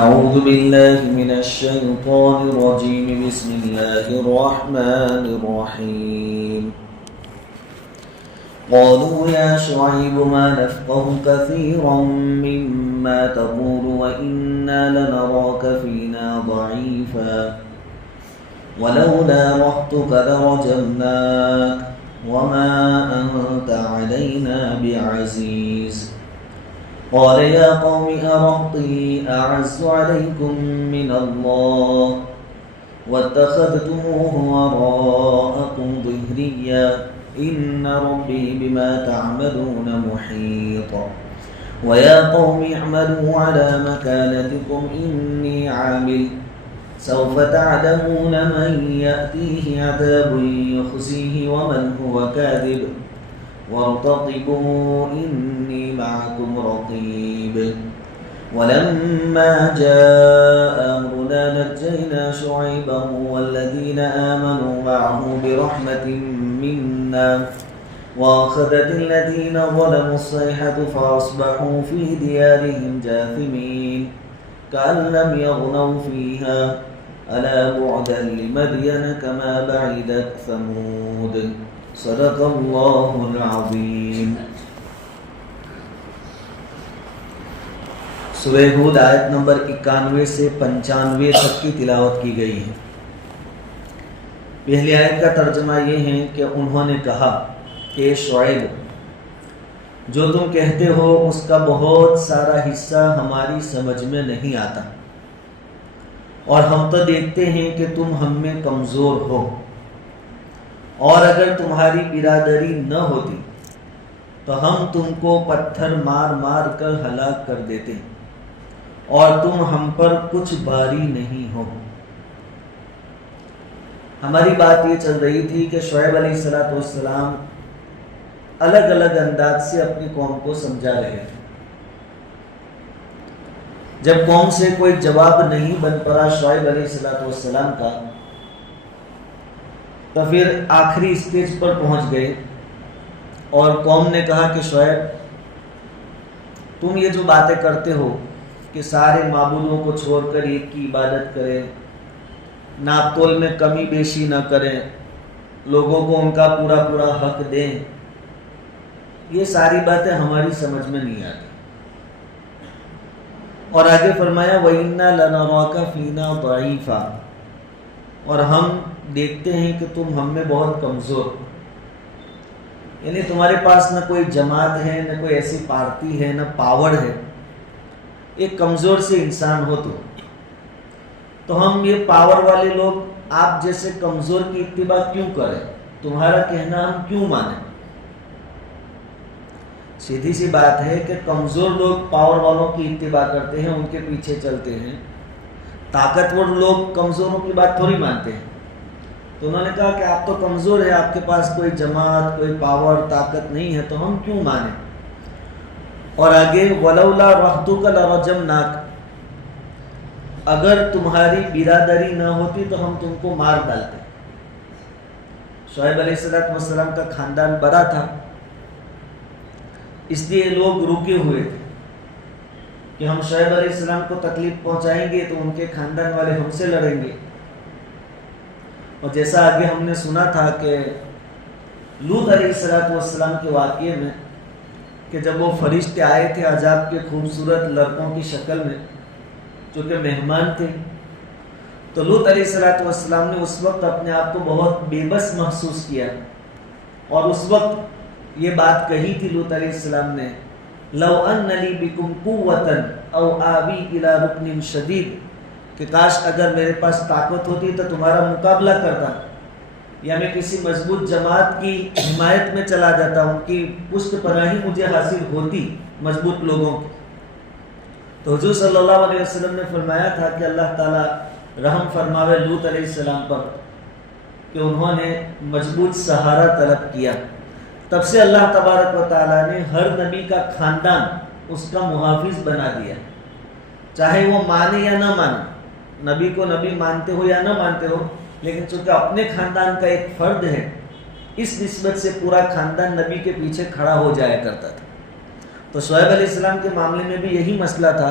أعوذ بالله من الشيطان الرجيم بسم الله الرحمن الرحيم قالوا يا شعيب ما نفقه كثيرا مما تقول وإنا لنراك فينا ضعيفا ولولا رهطك لرجمناك وما أنت علينا بعزيز قال يا قوم أرهطي أعز عليكم من الله واتخذتموه وراءكم ظهريا إن ربي بما تعملون محيط ويا قوم اعملوا على مكانتكم إني عامل سوف تعلمون من يأتيه عذاب يخزيه ومن هو كاذب وارتقبوا إني معكم رقيب ولما جاء أمرنا نجينا شعيبا والذين آمنوا معه برحمة منا وأخذت الذين ظلموا الصيحة فأصبحوا في ديارهم جاثمين كأن لم يغنوا فيها ألا بعدا لمدين كما بعدت ثمود صدق اللہ العظیم۔ سورہ ہود آیت نمبر 91 سے 95 تک کی تلاوت کی گئی ہے۔ پہلی آیت کا ترجمہ یہ ہے کہ انہوں نے کہا کہ شعیب جو تم کہتے ہو اس کا بہت سارا حصہ ہماری سمجھ میں نہیں آتا، اور ہم تو دیکھتے ہیں کہ تم ہم میں کمزور ہو، اور اگر تمہاری برادری نہ ہوتی تو ہم تم کو پتھر مار مار کر ہلاک کر دیتے، اور تم ہم پر کچھ باری نہیں ہو۔ ہماری بات یہ چل رہی تھی کہ شعیب علیہ السلام الگ الگ انداز سے اپنی قوم کو سمجھا رہے تھے۔ جب قوم سے کوئی جواب نہیں بن پڑا شعیب علیہ السلام کا، تو پھر آخری اسٹیج پر پہنچ گئے اور قوم نے کہا کہ شعیب تم یہ جو باتیں کرتے ہو کہ سارے معبودوں کو چھوڑ کر ایک کی عبادت کریں، ناپ تول میں کمی بیشی نہ کریں، لوگوں کو ان کا پورا پورا حق دیں، یہ ساری باتیں ہماری سمجھ میں نہیں آتی۔ اور آگے فرمایا وَإِنَّا لَنَرَاكَ فِينَا ضَعِيفًا، اور ہم دیکھتے ہیں کہ تم ہم میں بہت کمزور، یعنی تمہارے پاس نہ کوئی جماعت ہے، نہ کوئی ایسی پارٹی ہے، نہ پاور ہے، ایک کمزور سے انسان ہو تو ہم یہ پاور والے لوگ آپ جیسے کمزور کی اتباع کیوں کریں، تمہارا کہنا ہم کیوں مانیں؟ سیدھی سی بات ہے کہ کمزور لوگ پاور والوں کی اتباع کرتے ہیں، ان کے پیچھے چلتے ہیں، طاقتور لوگ کمزوروں کی بات تھوڑی مانتے ہیں۔ تو انہوں نے کہا کہ آپ تو کمزور ہیں، آپ کے پاس کوئی جماعت، کوئی پاور، طاقت نہیں ہے، تو ہم کیوں مانیں؟ اور آگے وَلَوْلَا رَهْطُكَ لَرَجَمْنَاكَ، اگر تمہاری برادری نہ ہوتی تو ہم تم کو مار ڈالتے۔ شعیب علیہ السلام کا خاندان بڑا تھا، اس لیے لوگ رکے ہوئے تھے کہ ہم شعیب علیہ السلام کو تکلیف پہنچائیں گے تو ان کے خاندان والے ہم سے لڑیں گے۔ اور جیسا آگے ہم نے سنا تھا کہ لوط علیہ السلام کے واقعے میں کہ جب وہ فرشتے آئے تھے عذاب کے خوبصورت لڑکوں کی شکل میں جو کہ مہمان تھے، تو لوط علیہ السلام نے اس وقت اپنے آپ کو بہت بے بس محسوس کیا، اور اس وقت یہ بات کہی تھی لوط علیہ السلام نے لو ان لی بکم قوتا او آوی الی رکن شدید، کہ کاش اگر میرے پاس طاقت ہوتی تو تمہارا مقابلہ کرتا، یا میں کسی مضبوط جماعت کی حمایت میں چلا جاتا، ان کی پشت پناہی مجھے حاصل ہوتی مضبوط لوگوں کی۔ تو حضور صلی اللہ علیہ وسلم نے فرمایا تھا کہ اللہ تعالیٰ رحم فرماوے لوط علیہ السلام پر کہ انہوں نے مضبوط سہارا طلب کیا۔ تب سے اللہ تبارک و تعالیٰ نے ہر نبی کا خاندان اس کا محافظ بنا دیا، چاہے وہ مانے یا نہ مانے، نبی کو نبی مانتے ہو یا نہ مانتے ہو، لیکن چونکہ اپنے خاندان کا ایک فرد ہے، اس نسبت سے پورا خاندان نبی کے پیچھے کھڑا ہو جایا کرتا تھا۔ تو شعیب علیہ السلام کے معاملے میں بھی یہی مسئلہ تھا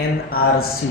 NRC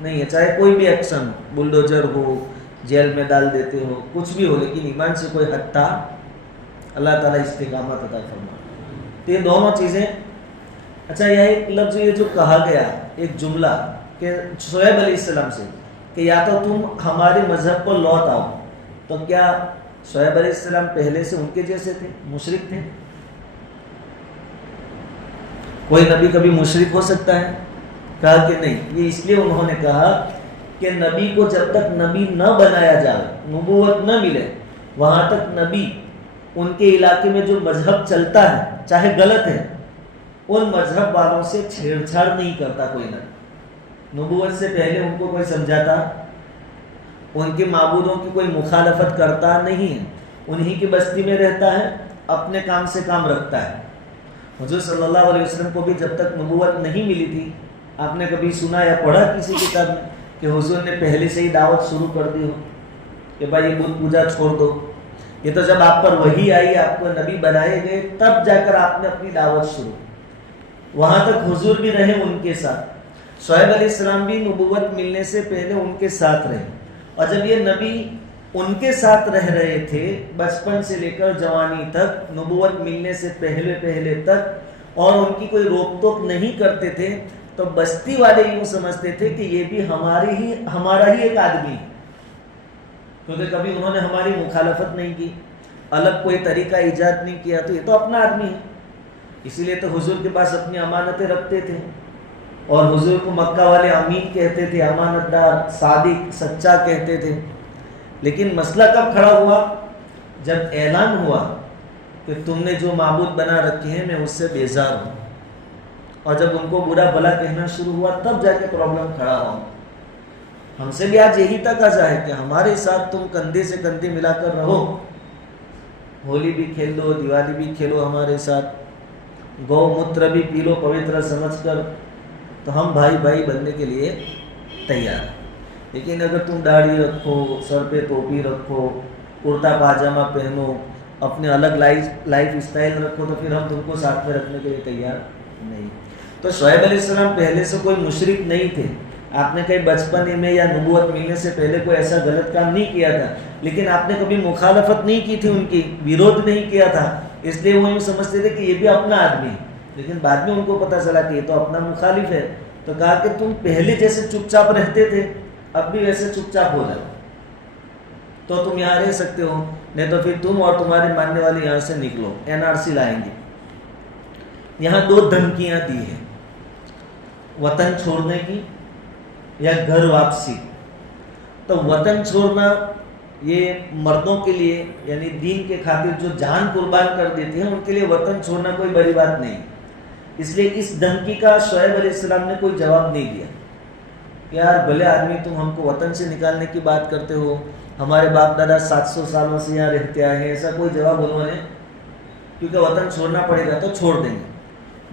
نہیں ہے, چاہے کوئی بھی ایکشن ہو, بلڈوزر ہو, جیل میں ڈال دیتے ہو, کچھ بھی ہو, لیکن ایمان سے کوئی ہٹتا, اللہ تعالیٰ استقامت عطا فرما. تو یہ دونوں چیزیں. اچھا, یہ ایک لفظ یہ جو کہا گیا, ایک جملہ کہ شعیب علیہ السلام سے کہ یا تو تم ہمارے مذہب پر لوٹ آؤ, تو کیا شعیب علیہ السلام پہلے سے ان کے جیسے تھے, مشرک تھے؟ کوئی نبی کبھی مشرک ہو سکتا ہے؟ کہا کہ نہیں. یہ اس لیے انہوں نے کہا کہ نبی کو جب تک نبی نہ بنایا جائے, نبوت نہ ملے, وہاں تک نبی ان کے علاقے میں جو مذہب چلتا ہے چاہے غلط ہے, ان مذہب والوں سے چھیڑ چھاڑ نہیں کرتا کوئی نبی. نبوت سے پہلے ان کو کوئی سمجھاتا, ان کے معبودوں کی کوئی مخالفت کرتا نہیں ہے, انہی کی بستی میں رہتا ہے, اپنے کام سے کام رکھتا ہے. حضور صلی اللہ علیہ وسلم کو بھی جب تک نبوت نہیں ملی تھی, آپ نے کبھی سنا یا پڑھا کسی کتاب میں کہ حضور نے پہلے سے ہی دعوت شروع کر دی ہو کہ بھائی یہ بت پوجا چھوڑ دو؟ یہ تو جب آپ پر وحی آئی, آپ کو نبی بنائے گئے, تب جا کر آپ نے اپنی دعوت شروع. وہاں تک حضور بھی رہے ان کے ساتھ. شعیب علیہ السلام بھی نبوت ملنے سے پہلے ان کے ساتھ رہے, اور جب یہ نبی ان کے ساتھ رہ رہے تھے بچپن سے لے کر جوانی تک, نبوت ملنے سے پہلے تک, اور ان کی کوئی روک ٹوک نہیں کرتے تھے, تو بستی والے یوں سمجھتے تھے کہ یہ بھی ہمارا ہی ایک آدمی ہے, کیونکہ کبھی انہوں نے ہماری مخالفت نہیں کی, الگ کوئی طریقہ ایجاد نہیں کیا, تو یہ تو اپنا آدمی ہے. اسی لیے تو حضور کے پاس اپنی امانتیں رکھتے تھے, اور حضور کو مکہ والے امین کہتے تھے, امانت دار, صادق, سچا کہتے تھے. لیکن مسئلہ کب کھڑا ہوا؟ جب اعلان ہوا کہ تم نے جو معبود بنا رکھے ہیں میں اس سے بیزار ہوں, اور جب ان کو برا بھلا کہنا شروع ہوا تب جا کے پرابلم کھڑا ہوا. ہم سے بھی آج یہی تقاضا ہے کہ ہمارے ساتھ تم کندھے سے کندھے ملا کر رہو, ہولی بھی کھیل لو, دیوالی بھی کھیلو ہمارے ساتھ, گو متر بھی پی لو پوتر سمجھ کر, تو ہم بھائی بھائی بننے کے لیے تیار ہیں. لیکن اگر تم داڑھی رکھو, سر پہ ٹوپی رکھو, کرتا پاجامہ پہنو, اپنے الگ لائف اسٹائل رکھو, تو پھر ہم تم کو ساتھ میں رکھنے کے لیے تیار نہیں. تو شعیب علیہ السلام پہلے سے کوئی مشرک نہیں تھے. آپ نے کہیں بچپن میں یا نبوت ملنے سے پہلے کوئی ایسا غلط کام نہیں کیا تھا, لیکن آپ نے کبھی مخالفت نہیں کی تھی, ان کی ویرودھ نہیں کیا تھا, اس لیے وہ یوں سمجھتے تھے کہ یہ بھی اپنا آدمی ہے. لیکن بعد میں ان کو پتہ چلا کہ یہ تو اپنا مخالف ہے, تو کہا کہ تم پہلے جیسے چپ چاپ رہتے تھے اب بھی ویسے چپ چاپ ہو جاؤ, تو تم یہاں رہ سکتے ہو, نہیں تو پھر تم اور تمہارے ماننے والے یہاں سے نکلو, NRC لائیں گے. یہاں 2 دھمکیاں دی ہیں, وطن چھوڑنے کی یا گھر واپسی. تو وطن چھوڑنا یہ مردوں کے لیے, یعنی دین کے خاطر جو جان قربان کر دیتے ہیں ان کے لیے وطن چھوڑنا کوئی بڑی بات نہیں. اس لیے اس دھمکی کا شعیب علیہ السلام نے کوئی جواب نہیں دیا کہ یار بھلے آدمی تم ہم کو وطن سے نکالنے کی بات کرتے ہو, ہمارے باپ دادا 700 سالوں سے یہاں رہتے آئے ہیں, ایسا کوئی جواب انہوں نے, کیونکہ وطن چھوڑنا پڑے گا تو چھوڑ دیں گے.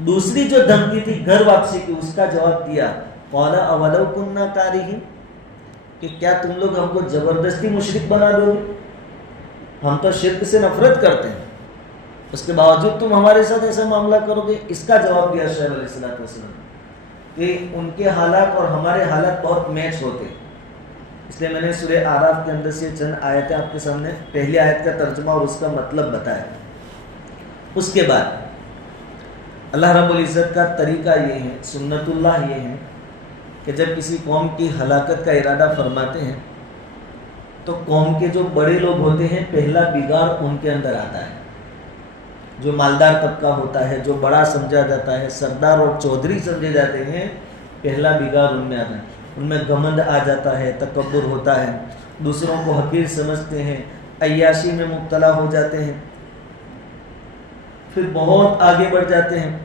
دوسری جو دھمکی تھی گھر واپسی کی, اس کا جواب دیا قال اولو کننا کارہین, کہ کیا تم لوگ ہم کو زبردستی مشرک بنا دو گے؟ ہم تو شرک سے نفرت کرتے ہیں, اس کے باوجود تم ہمارے ساتھ ایسا معاملہ کرو گے. اس کا جواب دیا شعیب علیہ السلام کہ ان کے حالات اور ہمارے حالات بہت میچ ہوتے. اس لیے میں نے سورہ اعراف کے اندر سے چند آیتیں آپ کے سامنے, پہلی آیت کا ترجمہ اور اس کا مطلب بتایا. اس کے بعد اللہ رب العزت کا طریقہ یہ ہے, سنت اللہ یہ ہے کہ جب کسی قوم کی ہلاکت کا ارادہ فرماتے ہیں تو قوم کے جو بڑے لوگ ہوتے ہیں پہلا بگاڑ ان کے اندر آتا ہے. جو مالدار طبقہ ہوتا ہے, جو بڑا سمجھا جاتا ہے, سردار اور چودھری سمجھے جاتے ہیں, پہلا بگاڑ ان میں آتا ہے. ان میں گھمنڈ آ جاتا ہے, تکبر ہوتا ہے, دوسروں کو حقیر سمجھتے ہیں, عیاشی میں مبتلا ہو جاتے ہیں, پھر بہت آگے بڑھ جاتے ہیں.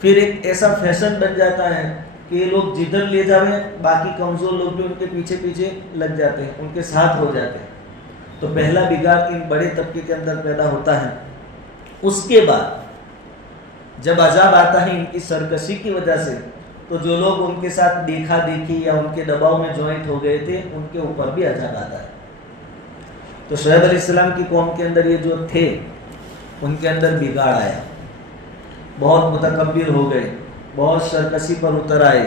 پھر ایک ایسا فیشن بن جاتا ہے کہ یہ لوگ جدھر لے جاویں باقی کمزور لوگ بھی ان کے پیچھے پیچھے لگ جاتے ہیں, ان کے ساتھ ہو جاتے ہیں. تو پہلا بگاڑ ان بڑے طبقے کے اندر پیدا ہوتا ہے. اس کے بعد جب عذاب آتا ہے ان کی سرکشی کی وجہ سے, تو جو لوگ ان کے ساتھ دیکھا دیکھی یا ان کے دباؤ میں جوائنٹ ہو گئے تھے ان کے اوپر بھی عذاب آتا ہے. تو شعیب علیہ السلام کی قوم کے اندر یہ جو تھے ان کے اندر بگاڑ آیا, بہت متکبر ہو گئے, بہت سرکشی پر اتر آئے,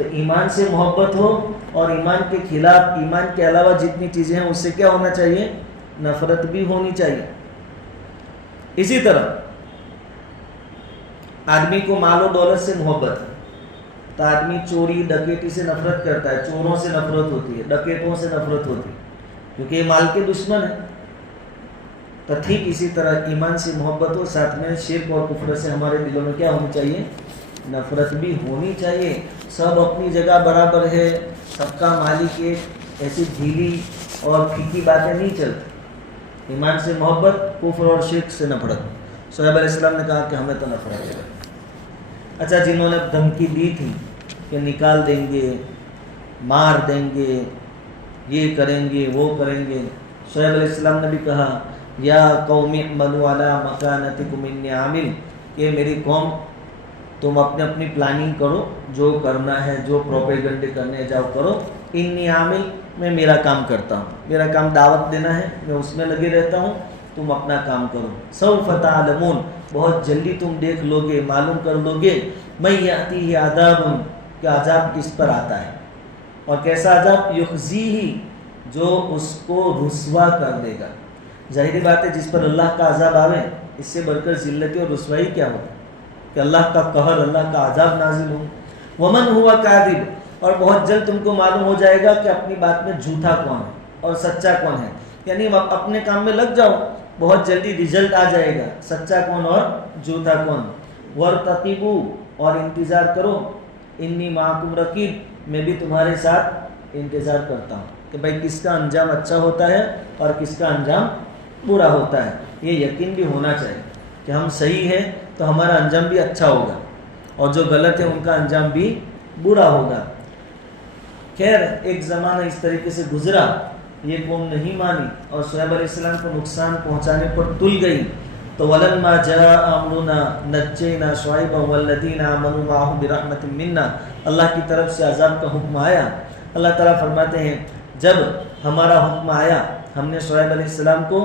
تو ایمان سے محبت ہو اور ایمان کے خلاف، ایمان کے علاوہ جتنی چیزیں ہیں اس سے کیا ہونا چاہیے؟ نفرت بھی ہونی چاہیے۔ اسی طرح آدمی کو مال و دولت سے محبت ہے تو آدمی چوری ڈکیتی سے نفرت کرتا ہے، چوروں سے نفرت ہوتی ہے، ڈکیتوں سے نفرت ہوتی ہے، کیونکہ یہ مال کے دشمن ہیں۔ تو ٹھیک اسی طرح ایمان سے محبت ہو، ساتھ میں شرک اور کفر سے ہمارے دلوں میں کیا ہونی چاہیے؟ نفرت بھی ہونی چاہیے۔ سب اپنی جگہ برابر ہے، سب کا مالک ایک، ایسی ڈھیلی اور پھیکی باتیں نہیں چلتی۔ ایمان سے محبت، کفر اور شرک سے نفرت۔ شعیب علیہ السلام نے کہا کہ ہمیں تو نفرت ہے۔ اچھا، جنہوں نے دھمکی دی تھی کہ نکال دیں گے، مار دیں گے، یہ کریں گے، وہ کریں گے، شعیب علیہ السلام نے بھی کہا یا قوم اعملوا علی مکانتکم انی عامل، کہ میری قوم تم اپنی پلاننگ کرو، جو کرنا ہے، جو پروپیگنڈے کرنے جاؤ کرو، انی عامل، میں میرا کام کرتا ہوں، میرا کام دعوت دینا ہے، میں اس میں لگے رہتا ہوں، تم اپنا کام کرو۔ سوف تعلمون، بہت جلدی تم دیکھ لو گے، معلوم کر لو گے، من یاتیہ عذاب، کہ عذاب کس پر آتا ہے، اور کیسا عذاب؟ یخزیہ، جو اس کو رسوا کر دے گا۔ ظاہری بات ہے جس پر اللہ کا عذاب آوے، اس سے بڑھ کر ذلت اور رسوائی کیا ہو کہ اللہ کا قہر، اللہ کا عذاب نازل ہو۔ ومن ہوا کاذب، اور بہت جلد تم کو معلوم ہو جائے گا کہ اپنی بات میں جھوٹا کون ہے اور سچا کون ہے، یعنی اپنے کام میں لگ جاؤ، بہت جلدی رزلٹ آ جائے گا، سچا کون اور جھوٹا کون۔ وارتقبوا، اور انتظار کرو، انی معکم رقیب، میں بھی تمہارے ساتھ انتظار کرتا ہوں کہ بھائی کس کا انجام اچھا ہوتا ہے اور کس کا انجام برا ہوتا ہے۔ یہ یقین بھی ہونا چاہیے کہ ہم صحیح ہیں تو ہمارا انجام بھی اچھا ہوگا، اور جو غلط ہے ان کا انجام بھی برا ہوگا۔ خیر، ایک زمانہ اس طریقے سے گزرا، یہ قوم نہیں مانی اور شعیب علیہ السلام کو نقصان پہنچانے پر تل گئی، تو وَلَمَّا جَاءَ أَمْرُنَا نَجَّيْنَا شُعَيْبًا وَالَّذِينَ آمَنُوا مَعَهُ بِرَحْمَةٍ مِنَّا، اللہ کی طرف سے عذاب کا حکم آیا۔ اللہ تعالیٰ فرماتے ہیں جب ہمارا حکم آیا، ہم نے شعیب علیہ السلام کو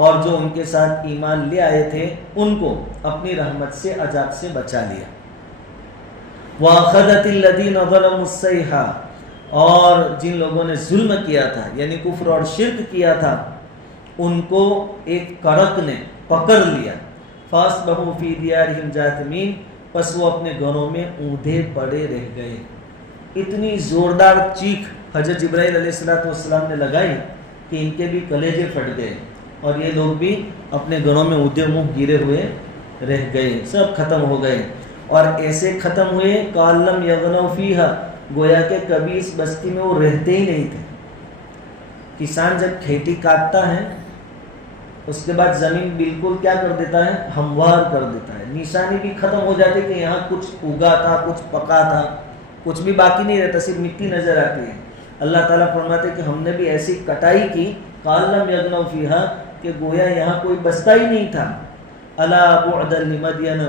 اور جو ان کے ساتھ ایمان لے آئے تھے ان کو اپنی رحمت سے عذاب سے بچا لیا۔ وَأَخَذَتِ الَّذِينَ ظَلَمُوا الصَّيْحَةُ، اور جن لوگوں نے ظلم کیا تھا یعنی کفر اور شرک کیا تھا، ان کو ایک کڑک نے پکڑ لیا۔ فَأَصْبَحُوا فِي دِيَارِهِمْ جَاثِمِينَ، پس وہ اپنے گھروں میں اوندھے پڑے رہ گئے۔ اتنی زوردار چیخ حضرت جبرائیل علیہ السلام نے لگائی کہ ان کے بھی کلیجے پھٹ گئے، اور یہ لوگ بھی اپنے گھروں میں اوندھے منہ گرے ہوئے رہ گئے، سب ختم ہو گئے۔ اور ایسے ختم ہوئے کَأَلَّمْ يَغْنَوْا فِيهَا، گویا کہ کبھی اس بستی میں وہ رہتے ہی نہیں تھے۔ کسان جب کھیتی کاٹتا ہے اس کے بعد زمین بالکل کیا کر دیتا ہے؟ ہموار کر دیتا ہے، نشانی بھی ختم ہو جاتی کہ یہاں کچھ اگا تھا، کچھ پکا تھا، کچھ بھی باقی نہیں رہتا، صرف مٹی نظر آتی ہے۔ اللہ تعالیٰ فرماتے کہ ہم نے بھی ایسی کٹائی کی کَأَلَّمْ يَغْنَوْا فِيهَا، کہ گویا یہاں کوئی بستا ہی نہیں تھا۔ أَلَا بُعْدًا لِمَدْيَنَ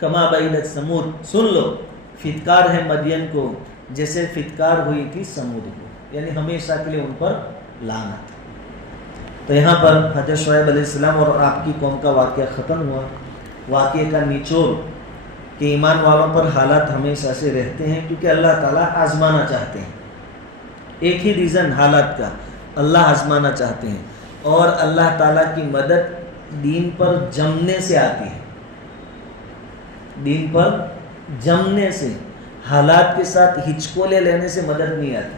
كَمَا بَعِدَتْ ثَمُودَ، سن لو فتکار ہے مدین کو جیسے فتکار ہوئی تھی سمود کو، یعنی ہمیشہ کے لیے ان پر لعنت۔ تو یہاں پر حضرت شعیب علیہ السلام اور آپ کی قوم کا واقعہ ختم ہوا۔ واقعے کا نچوڑ کہ ایمان والوں پر حالات ہمیشہ سے رہتے ہیں کیونکہ اللہ تعالیٰ آزمانا چاہتے ہیں۔ ایک ہی ریزن حالات کا، اللہ آزمانا چاہتے ہیں، اور اللہ تعالیٰ کی مدد دین پر جمنے سے آتی ہے، دین پر جمنے سے، حالات کے ساتھ ہچکولے لینے سے مدد نہیں آتی۔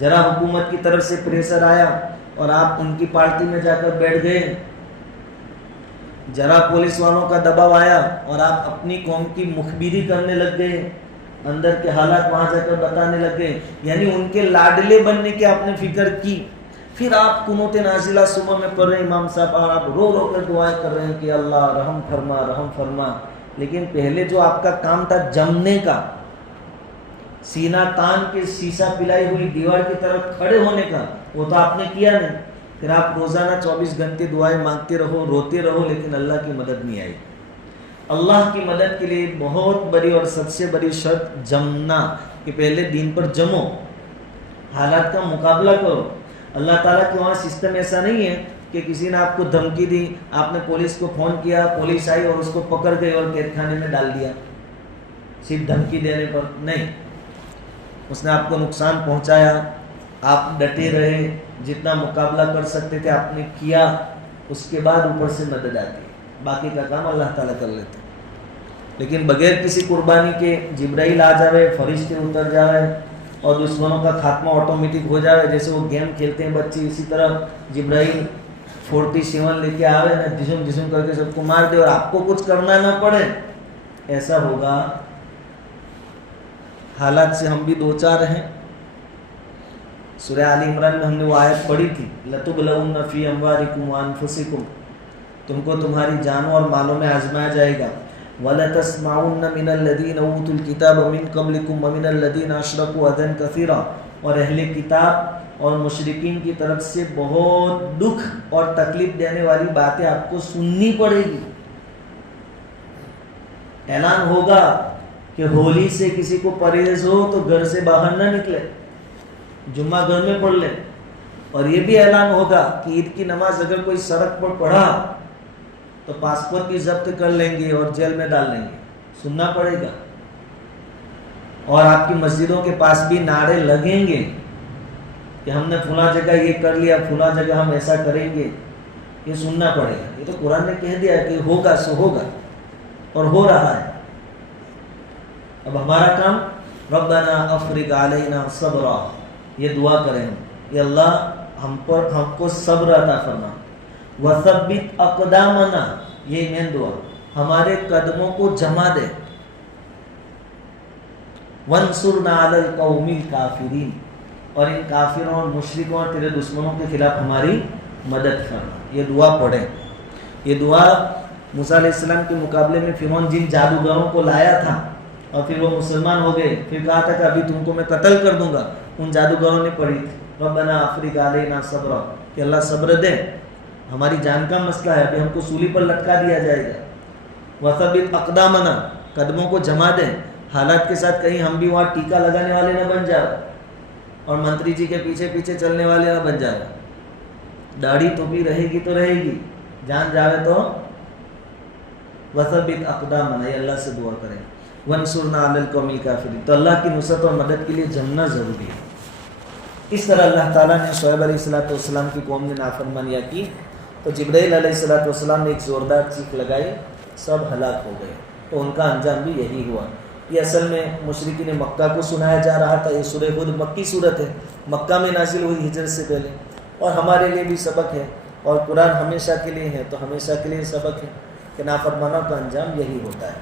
ذرا حکومت کی طرف سے پریشر آیا اور آپ ان کی پارٹی میں جا کر بیٹھ گئے، ذرا پولیس والوں کا دباؤ آیا اور آپ اپنی قوم کی مخبری کرنے لگ گئے، اندر کے حالات وہاں جا کر بتانے لگ گئے، یعنی ان کے لاڈلے بننے کی آپ نے فکر کی، پھر آپ قنوت نازلہ صبح میں پڑھ رہے ہیں امام صاحب، اور آپ رو رو کر دعائیں کر رہے ہیں کہ اللہ رحم فرما، رحم فرما، لیکن پہلے جو آپ کا کام تھا جمنے کا، سینہ تان کے سیسا پلائی ہوئی دیوار کی طرف کھڑے ہونے کا، وہ تو آپ نے کیا نہیں۔ پھر آپ روزانہ 24 گھنٹے دعائیں مانگتے رہو، روتے رہو، لیکن اللہ کی مدد نہیں آئی۔ اللہ کی مدد کے لیے بہت بڑی اور سب سے بڑی شرط جمنا، کہ پہلے دین پر جمو، حالات کا مقابلہ کرو۔ اللہ تعالیٰ کے وہاں سسٹم ایسا نہیں ہے کہ کسی نے آپ کو دھمکی دی، آپ نے پولیس کو فون کیا، پولیس آئی اور اس کو پکڑ گئی اور قید خانے میں ڈال دیا۔ صرف دھمکی دینے پر نہیں. اس نے آپ کو نقصان پہنچایا, آپ ڈٹے رہے, جتنا مقابلہ کر سکتے تھے آپ نے کیا, اس کے بعد اوپر سے مدد آتی ہے, باقی کا کام اللہ تعالیٰ کر لیتے ہیں. لیکن بغیر کسی قربانی کے جبرائیل آ جاوے, فرشتے اتر جاوے اور دشمنوں کا خاتمہ آٹومیٹک ہو جاوے, جیسے وہ گیم کھیلتے ہیں بچے, اسی طرح جبرائیل 47 لے کے آوے نا, جسم جسم کر کے سب کو مار دے اور آپ کو کچھ کرنا نہ پڑے, ایسا ہوگا. حالات سے ہم بھی دو چار ہیں. سورہ آل عمران میں ہم نے وہ آیت پڑھی تھی, لَتُبْلَوُنَّ فِي أَمْوَالِكُمْ وَأَنفُسِكُمْ, تم کو تمہاری جانوں اور مالوں میں آزمایا جائے گا. وَلَتَسْمَعُنَّ مِنَ الَّذِينَ أُوتُوا الْكِتَابَ مِنْ قَبْلِكُمْ وَمِنَ الَّذِينَ أَشْرَكُوا أَذًى كَثِيرًا, اور اہل کتاب اور مشرکین کی طرف سے بہت دکھ اور تکلیف دینے والی باتیں آپ کو سننی پڑے گی. اعلان ہوگا کہ ہولی سے کسی کو پرہیز ہو تو گھر سے باہر نہ نکلے, جمعہ گھر میں پڑھ لے. اور یہ بھی اعلان ہوگا کہ عید کی نماز اگر کوئی سڑک پر پڑھا تو پاسپورٹ بھی ضبط کر لیں گے اور جیل میں ڈال لیں گے. سننا پڑے گا. اور آپ کی مسجدوں کے پاس بھی نعرے لگیں گے کہ ہم نے فلاں جگہ یہ کر لیا, فلاں جگہ ہم ایسا کریں گے. یہ سننا پڑے گا. یہ تو قرآن نے کہہ دیا کہ ہوگا سو ہوگا, اور ہو رہا ہے. اب ہمارا کام ربنا افرغ علینا صبرا, یہ دعا کریں ہم, یہ اللہ ہم کو صبر عطا فرما. وثبت اقدامنا, یہ مین دعا, ہمارے قدموں کو جما دے. وانصرنا علی القوم الکافرین, اور ان کافروں اور مشرکوں اور تیرے دشمنوں کے خلاف ہماری مدد فرما. یہ دعا پڑھیں. یہ دعا موسیٰ علیہ السلام کے مقابلے میں فرعون جن جادوگروں کو لایا تھا اور پھر وہ مسلمان ہو گئے, پھر کہا تھا کہ ابھی تم کو میں قتل کر دوں گا, ان جادوگروں نے پڑھی تھی ربنا افرغ علینا صبرا, کہ اللہ صبر دے, ہماری جان کا مسئلہ ہے, ابھی ہم کو سولی پر لٹکا دیا جائے گا. وثبت اقدامنا, قدموں کو جما دے. حالات کے ساتھ کہیں ہم بھی وہاں ٹیکا لگانے والے نہ بن جائے اور منتری جی کے پیچھے پیچھے چلنے والے نہ بن جائے. داڑھی ٹوپی رہے گی تو رہے گی, جان جاوے تو وثبت اقدامنا, یہ اللہ سے دعا کریں. وانصرنا علی القوم الکافرین, تو اللہ کی نصرت اور مدد کے لیے جمنا ضروری ہے. اس طرح اللہ تعالیٰ نے شعیب علیہ السلام کی قوم نے نافرمانیاں کی تو جبرائیل علیہ السلام نے ایک زوردار چیخ لگائی, سب ہلاک ہو گئے. تو ان کا انجام بھی یہی ہوا. یہ اصل میں مشرکین مکہ کو سنایا جا رہا تھا. یہ سورہ خود مکی صورت ہے, مکہ میں نازل ہوئی ہجرت سے پہلے, اور ہمارے لیے بھی سبق ہے, اور قرآن ہمیشہ کے لیے ہے تو ہمیشہ کے لیے سبق ہے کہ نافرمانوں کا انجام یہی ہوتا ہے.